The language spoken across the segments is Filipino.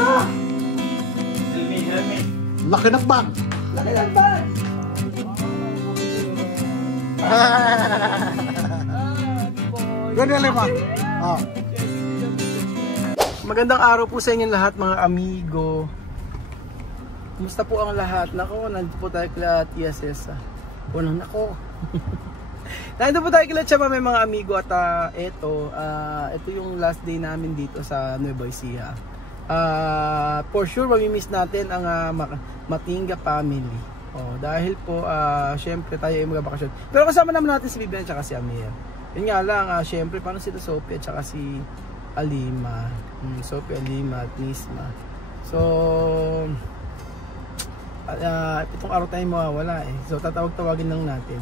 Ah! Helmet. Laki ng bag. Laki ng bag. Ganyan lima. Ah. Magandang araw po sa inyo lahat mga amigo. Kumusta po ang lahat? Nako, nandito po tayo kila Tia Cesa. Unang nako. Nandito po tayo kila Chama may mga amigo at ito yung last day namin dito sa Nueva Ecija. For sure mamimiss natin ang Matinga family. Dahil po syempre tayo ay magbabakasyon. Pero kasama naman natin si Vivian at si Amir. Yun nga lang, syempre paano sila Sophie at si Alima. Sophie, Alima at Nisma. So itong araw tayo mawawala eh. So tatawag-tawagin lang natin.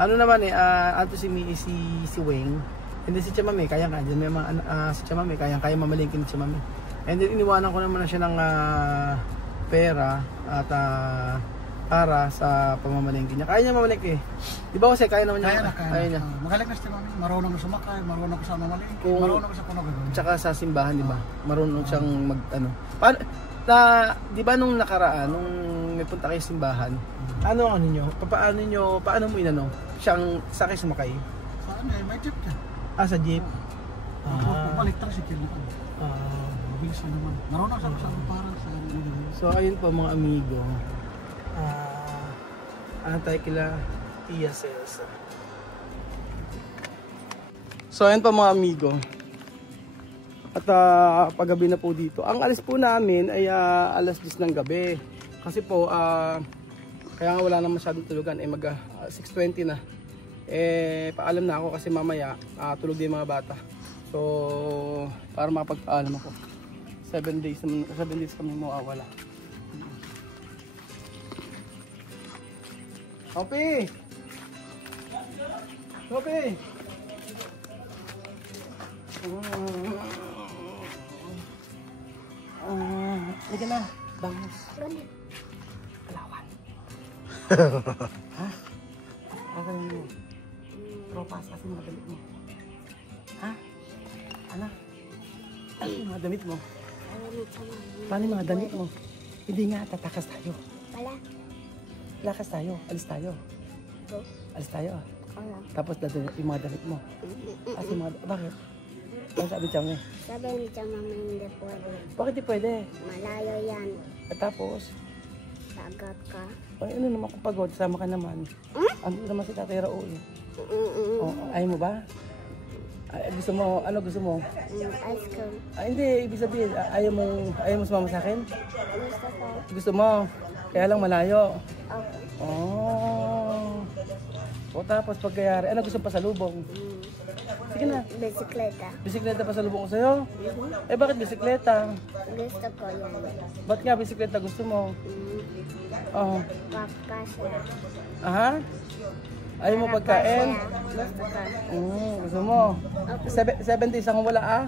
Ano naman eh, ato si Weng. And then si Chamame, kaya si Chamame, kaya mamalingkin si Chamame. And then iniwanan ko naman na siya ng pera at para sa pamamalingkin niya. Kaya niya mamalingkin eh. Di ba kasi kaya naman niya? Kaya niya. Magaling na si Mami, marunong ko sumakay, marunong ko sa mamalingkin, marunong ko sa punog. Tsaka sa simbahan, di ba? Marunong siyang di ba nung nakaraan, nung may punta kayo simbahan, paano mo inano? Siyang sakay sumakay? Sa may jeep niya. Sa jeep? Balik tricycle na. Mabilis na naman. Marunong sa para sa So ayun po mga amigo. Tayo kila Tia Cesa. So ayun po mga amigo. At paggabi na po dito. Ang alis po namin ay alas 10 ng gabi. Kasi po kaya nga wala na masyadong tulugan mag 6:20 na. Paalam na ako kasi mamaya tulog din mga bata. So para makapag-alam ako. 7 days kami mawawala. Sophie! Sophie! Halika na. Bangus. Kalawan. Ha? Ano mo? Tropas kasi mga damit mo. Ha? Ano? Ano yung mga damit mo? Paano yung mga damit mo? Hindi nga, tatakas tayo. Wala. Lakas tayo. Alis tayo. Alis tayo. Wala. Tapos yung mga damit mo. Bakit? Ano sabi siya mo? Sabi ni Mama hindi pwede. Bakit di pwede? Malayo yan. At tapos? Sagat ka. Ay, ano naman kung pagod? Sama ka naman. Ano naman si Tatay Raul? Ayaw mo ba? Gusto mo? Ano gusto mo? Ice cream. Hindi. Ibig sabihin, ayaw mo sumama sa akin? Gusto ko. Gusto mo? Kaya lang malayo. Okay. Tapos pagkayari, ano gusto pa sa lubong? Sige na. Bisikleta. Bisikleta pa sa lubong ko sa'yo? Bakit bisikleta? Gusto ko yan. Ba't nga bisikleta gusto mo? Papasya. Aha? Ayaw mo pagkain? Gusto ko. Gusto mo? 7 days ang wala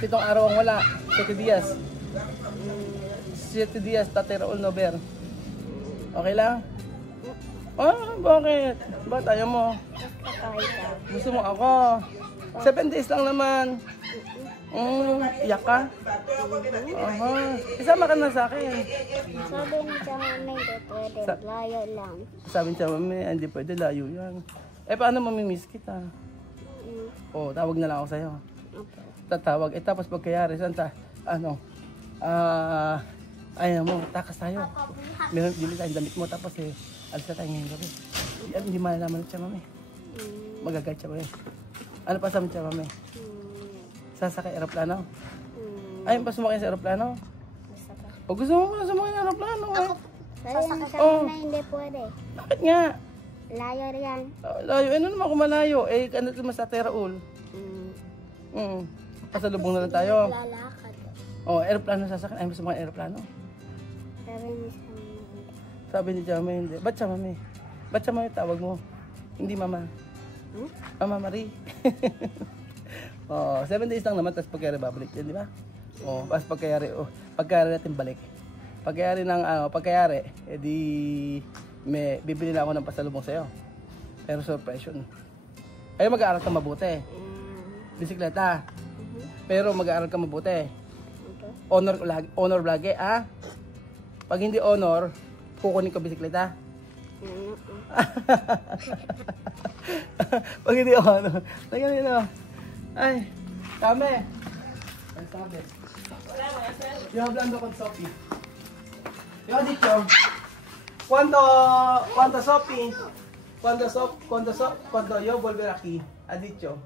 Okay. 7 araw ang wala. 7 dias. 7 dias, Tatay Raul Nover. Okay lang? Bakit? Ba't ayaw mo? Gusto mo ako? 7 days lang naman. Iyak ka? Isama ka na sa akin. Sabi ni Mama hindi pwede. Layo lang. Sabi niya, Mami, hindi pwede, layo yan. Paano mamimiss kita? Tawag na lang ako sa'yo. Tatawag. Tapos pagkayari, santa, ayaw mo, takas tayo. Meron dili tayong damit mo, tapos alis na tayo ngayong gabi. Hindi malalaman siya, Mami. Magagay siya, Mami. Ano pa sabi siya, Mami? Sasakay aeroplano? Ayaw pa sumakay sa aeroplano? Gusto mo sumakay sa aeroplano eh. Sabi ni Mama hindi pwede. Bakit nga? Layo yan. Layo, ano naman kung malayo? Ano naman sa Tatay Raul? Pasalubong na lang tayo. Lalakad. Aeroplano sasakay. Ayaw mo sumakay aeroplano? Sabi ni Mama hindi. Ba't siya, Mami? Ba't siya, Mami, tawag mo? Hindi, Mama. Mama Marie. 7 days lang naman, tapos pagkayari babalik yan, di ba? Tapos pagkayari natin balik. Pagkayari, edi bibili na ako ng pasalubong sa'yo. Pero surprise yun. Ayaw mag-aaral ka mabuti. Bisikleta. Pero mag-aaral ka mabuti. Okay. Honor lagi, ha? Pag hindi honor, kukunin ko bisikleta. Ano? Pag hindi honor, lagyan nyo. Ay, kami. Ay, sabi. Yo hablando con Sophie. Yo ha dicho, cuando Sophie, cuando yo volver aquí, ha dicho,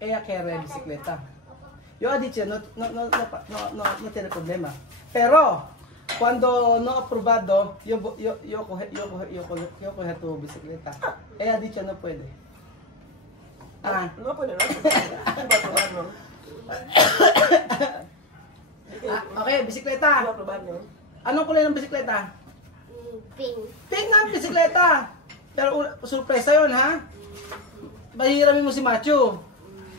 ella quiere bicicleta. Yo ha dicho, no tiene problema. Pero, cuando no aprobado, yo coge tu bicicleta. Ella ha dicho, no puede. Ah. No puede, no. Okay, bisikleta. Anong kulay ng bisikleta? Pink. Pink nga ang bisikleta. Pero surpresa yun, ha? Mahihiramin mo si Macho.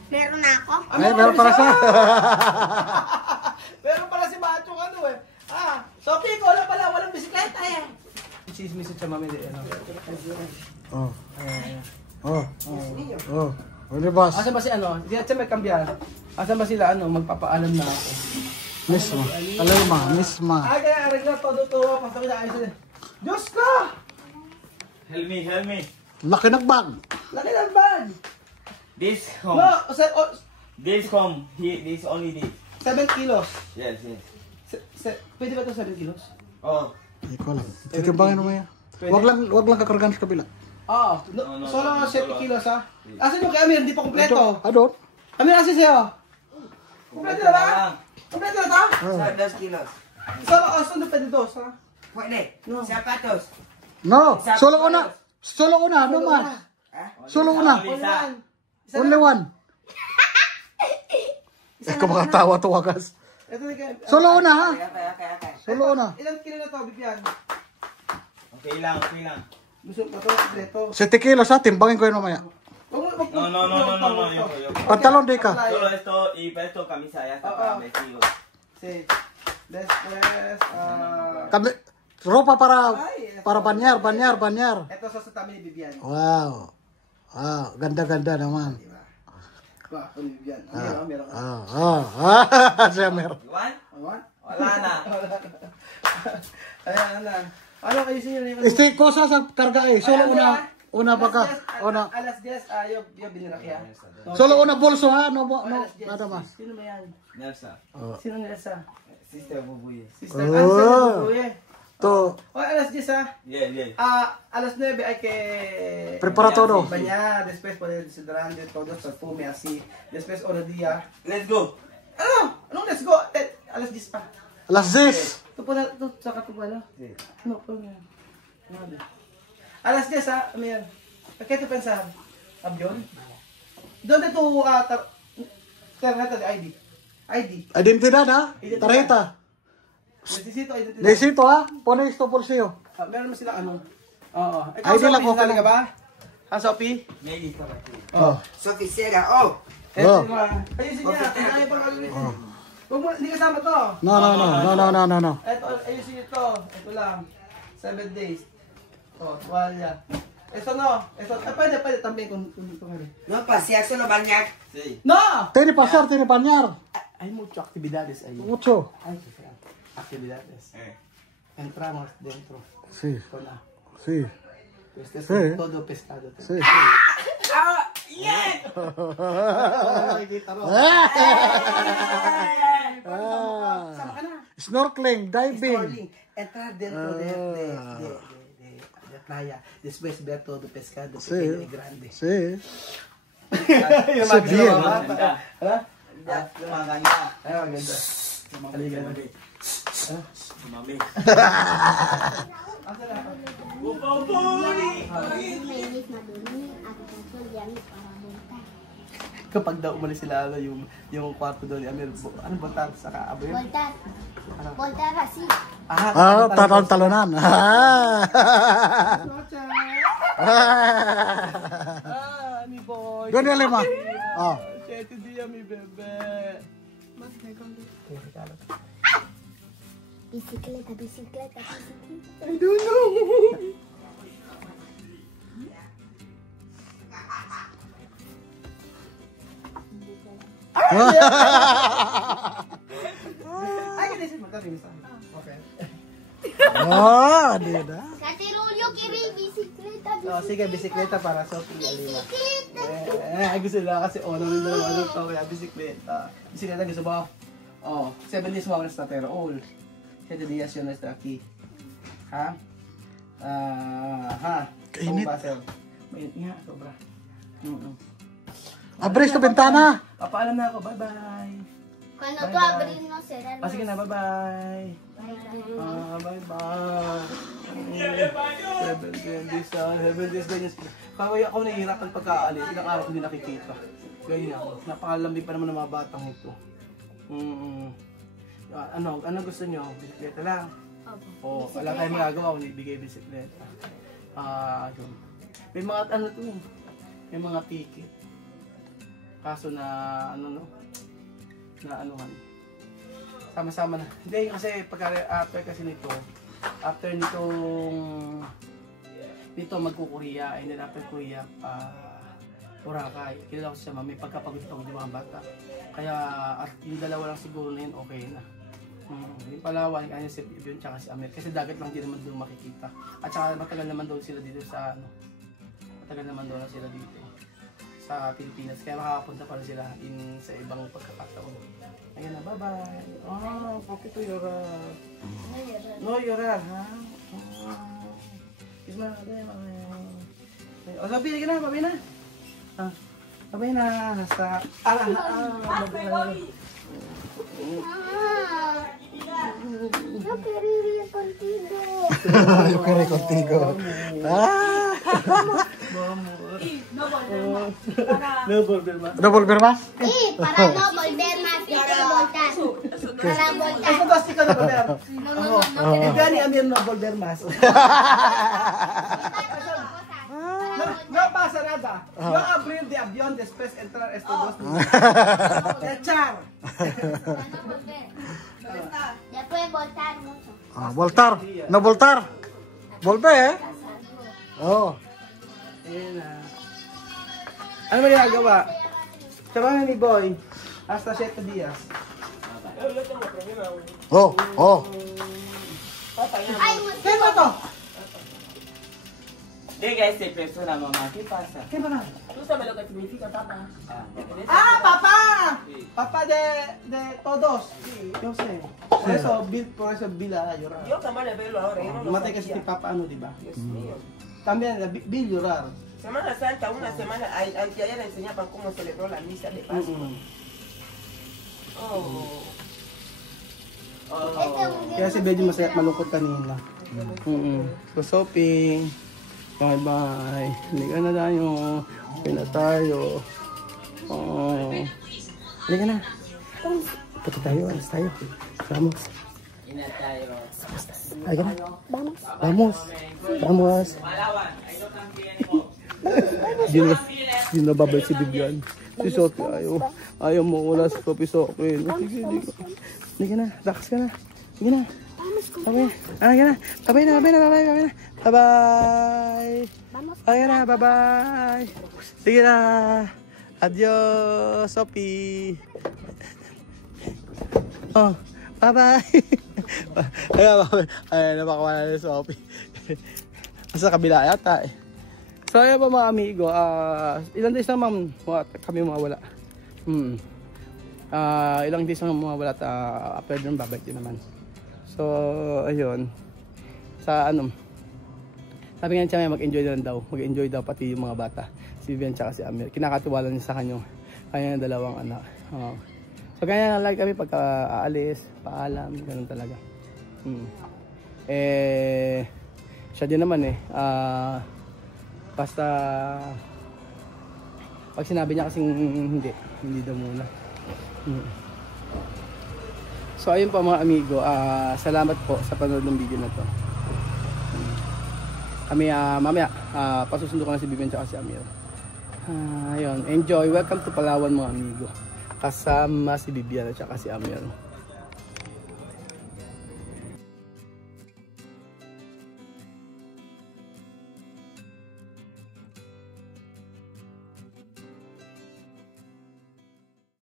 Meron na ako. Ah, Ay, meron para siya. Meron pala si Macho ano eh. Sophie, ikaw lang pala, walang bisikleta eh. Chismis at siya mami din. Oh. Oh. Oh. Ano boss? Asan ba si ano? Hindi at siya may kambiyan. Asan ba sila ano? Magpapaalam na ako. Misma. Alam misma. Ay, kaya arregla todo. Pasok na ayos. Diyos ka! Help me. Laki ng bag. Laki ng bag! This home. No, This home. This only this. 7 kilos. Yes. Pwede ba ito 7 kilos? Oh. Hindi ko alam. Titimbangin mo yan. Wag lang kakargan sa kabila. Oo. Solo 7 kilos ha? Asan yung kay Amir? Hindi pa kompleto. Ano? Amir, asan sa'yo? Kompleto na ba? Kompleto na ta? 2 kilos. Saan na pwede dos ha? Pwede. No. Sapatos. No. Solo una. Ano man? Solo una. Only one. Ikaw makatawa to wagas. Ito na kaya. Solo una ha. Okay. Solo una. Ilang kilo na to, Bibyan? Okay lang. Gusto ko ito kompleto. 7 kilos ha. Timbangin ko yun mamaya. No. Yo. Pantalon di ka. Solo esto y esto camisa ya está para vestido. Sí. Después, Ropa para banyar. ito sa tabi ni Bibyan. Wow. Ganda naman. Diba? Ito ni Bibyan. Meron. Siya meron. You want? Awan? Wala na. Ayan na. Ano ayusin nyo na Este cosa sa karga eh. Solo una baka. Una. Alas 10, yo binirakya. Solo una bolso ha. No, Alas 10. nada más. Sino ba yan? Nelsa. Sino nila sa? Sister Bubuye. Sister Oh. Ansel. To. O, alas 10 ha? Yeah. Alas 9 hay que Prepara todo. bañar, después poner desodorante, todo, perfume así. Después otro día. Let's go. Anong let's go? Alas 10 pa. Las 10. Ito po na, ito, saka ito ba, no? Sí. No, po yan. Alas 10 ha, Amir. ¿Qué te pensar? ¿Avión? ¿Dónde tu tarjeta de ID? Identidad ha. Tarjeta. Necesito identidad. Necesito ha. Pone esto bolsillo. Meron mo sila ano? Oo. Ikaw, ID lang, Sophie, okay sali lang. ka ba? Ha, Sophie? Maybe está aquí. Oh. Sophie Sega. Oh. Oh. Ayusin niya. Ayaw pa kagawin. Huwag mo, hindi kasama to. No. Ito, ayusin ito. Ito lang. 7 days. Tuwalya. Ito no. Ito, pwede también kung kung No pasear, solo bañar. Sí. No! Tiene pasar, tiene bañar. Hay mucho actividades ahí. Mucho. Hay actividades. Entramos dentro. Sí. Ito na. Sí. Este es Sí. todo pescado. Sí. Nakikita mo. Sama ka na. Snorkeling, diving. Snorkeling. Entrar dentro de playa. Después ver todo pescado pequeño y grande. Sí. Yung Sa mga bien. ginawa ba? Hala? Maganda. Ay, maganda. Halika na. Mami. Asa na ako? Mainit na dumi at kasul yan para bunta. Kapag daw umalis sila ano, yung kwarto doon ni Amir, ano ba tayo sa kaaboy? Voltar. Voltar así. Tatalon-talonan. Mi boy. Doon yung lima. Oh. Siete dia, mi bebé. Bicicleta. I don't know. Ay, kanisin mo. Okay. Oh, di na. Katirulyo, kiri, bisikleta, Oh, sige, bisikleta para Sophie Alina. Gusto nila kasi honor nila ano to, kaya bisikleta. Bisikleta gusto ba? Oh, 7 days mo na pero all. 7 days yun na key. Ha? Kainit. Mainit nga, sobra. Abres na bintana. Papaalam na ako, bye-bye. Kano to abrin no, sir? Sige na, bye-bye. Bye-bye. 7 days ganyan. Kaya ako nahihirapan pagkaali. Ilang araw ko hindi nakikita. Ganyan ako. Napakalamig pa naman ng mga batang ito. Ano gusto nyo? Bisikleta lang? Oo. Wala tayong magagawa kung ibigay bisikleta. Yun. May mga ano to eh. May mga ticket. Kaso na na anuhan. Sama-sama na. Hindi kasi after kasi nito, after nito magkukuria, and then after Korea, Boracay. Kilala ko siya, may pagkapagod-pagod yung mga bata. Kaya at yung dalawa lang siguro na yun, okay na. Yung Palawan, kanya si Bibion tsaka si Amir. Kasi dagat lang din naman doon makikita. At saka matagal naman doon sila dito sa matagal naman doon sila dito sa Pilipinas. Kaya makakapunta pa rin sila sa ibang pagkakataon. Ayan na, bye-bye. Poquito llorar. No llorar, ha? Isma, sabi na, babay na. Babay na. Hasta. Yo quería contigo. Yo quería contigo. No volver más. ¿No volver más? Sí, para no volver más, quiero voltar. Para voltar. Eso basta ka na volver. No, Gani Amir no volver más. No pasa nada. Yo abrir de avión después entrar estos dos. Echar. no volver. Ya puede voltar mucho. Voltar. No voltar. Volver, eh? Oh. Ayan na. Ano ba ginagawa? Sabahan ni Boy. Hasta 7 días. Oh. Ay, ¿Qué ba to? Diga ese persona, mamá, ¿qué pasa? ¿Qué ba na? ¿Tú sabes lo que significa papá? Papá! Papá de todos. Yo sé. Por eso Bill a llorar. Yo jamás le veo ahora. Yo no lo Matay kasi si sabía. Papa ano, di ba? Dios mío. También Bill llorar. Semana Santa, una semana, anteayer enseñaban cómo celebró la misa de Pascua. Oh. Kaya si Benji masaya at malungkot kanina. So shopping. Bye. Halika na tayo. Okay na tayo. Halika na. Punta tayo. Alas tayo. Vamos. Halika na. Vamos. Hindi na babay si Bibian. Si Sophie ayaw mo wala si Sophie. Sige. Halika na. Lakas ka na. Halika na. Bye-bye. Bye-bye. Sige na. Adios, Sophie. Bye-bye. Ayan, napakawala na si Sophie. Sa kabila yata eh. So ayan po mga amigo, ilang days naman kami mawala. Ilang days naman mawala at after dun babalik din naman. So ayun, sabi nga niya mag-enjoy na daw, mag-enjoy daw pati yung mga bata, si Vivian tsaka si Amir. Kinakatiwala niya sa kanyang dalawang anak. So kanya lang kami pagka aalis, paalam, ganun talaga. Siya din naman basta pag sinabi niya kasing hindi daw muna. So ayun po mga amigo, salamat po sa panonood ng video na to. Kami mamaya pasusundo ko na si Bibian at si Amir. Ayun, enjoy, welcome to Palawan mga amigo. Kasama si Bibian at si Amir.